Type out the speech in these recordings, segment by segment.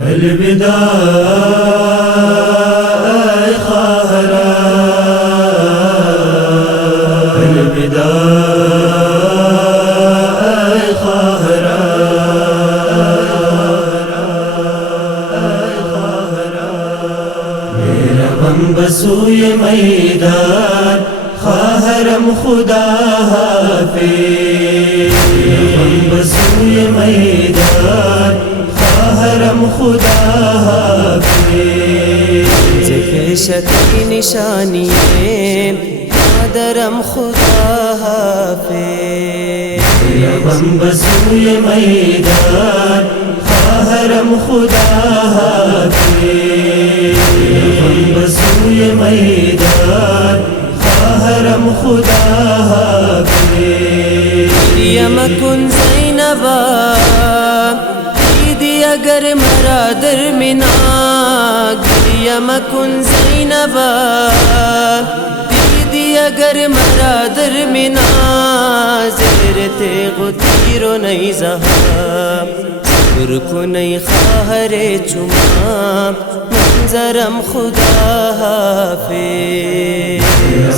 الوداع خاهرا الوداع خاهرا میرا غم بسوی میدان خواهرم خدا حافظ غم بسوی میدان خواهرم خدا حافظ پیشتی نشانی مادرم خدا حافظ غم بسوی میدان خواهرم خدا حافظ غم بسوی میدان خواهرم خدا حافظ یم کن زینبا دیدی اگر مرا در منا یم کن زینبا دیدی اگر مرا در منا زیر تیغ و تیر و نیزہ صبر کنی خواہر چما منظرم خدا حافظ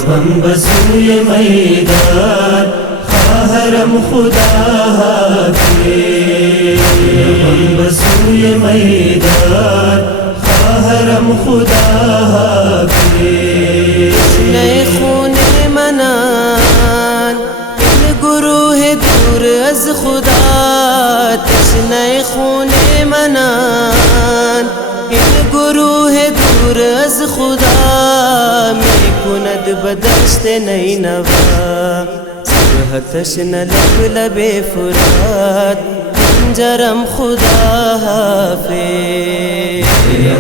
غم بسوی میدان خواهرم خدا حافظ غم بسوی میدان خواهرم خدا حافظ نئے خون منان این گروہ دور از خدا تشنہ خون منان این گروہ دور از خدا می کند بدشت نینوا صبح تشنہ لب لب فرات منجرم خدا حافظ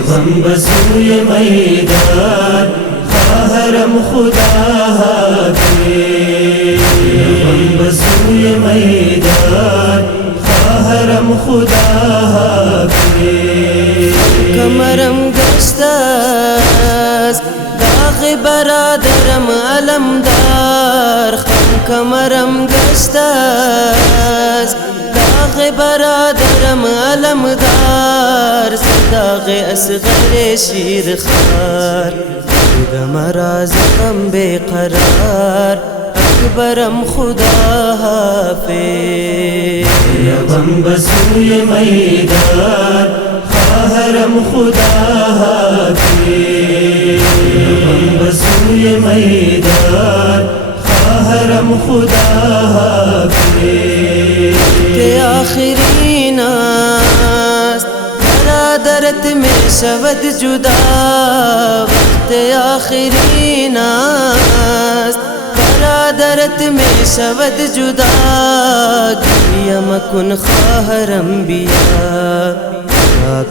غم بسوی میدان خواهرم خدا حافظ غم بسوی میدان خواهرم خدا حافظ کمرم گشته است داغ برادرم علمدار خم کمرم گشته است داغ برادرم علمدار داغ اصغر شیر خار مرا زغم بے قرار اکبرم خدا حافظ غم بسوی میدان خواهرم خدا حافظ غم بسوی میدان خواهرم خدا حافظ کہ آخری ناست برادرت میں شود جدا وقت آخری ناست برادرت میں شود جدا یم کن خواہر انبیاء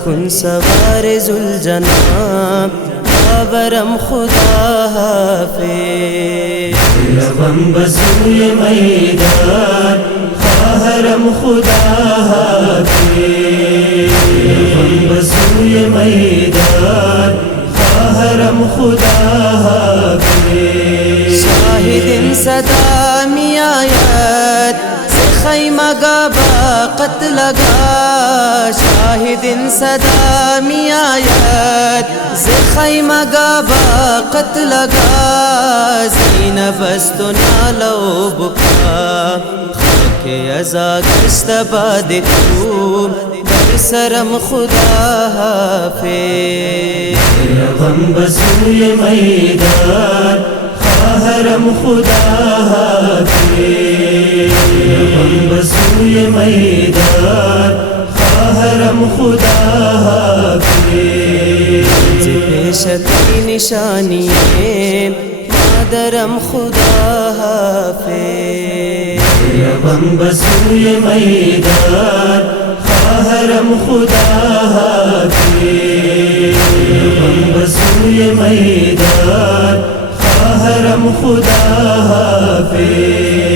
کن سوار ذوالجناب باورم خدا حافظ غم بسوی میدان خواهرم خدا حافظ غم بسوی میدان خواهرم خدا حافظ شاهد صدا می آید ز خیمه با قتلگا شاهد صدا می آید ز خیمه با قتلگا زینب است و ناله و بکا خاک ازا گشت باد تو بر سرم خدا حافظ غم بسوی میدان خواهرم خدا حافظ غم بسوی میدان خواهرم خدا حافظ پیشتی نشانی مادرم خدا حافظ غم بسوی میدان خواهرم خدا حافظ غم بسوی میدان خواهرم خدا حافظ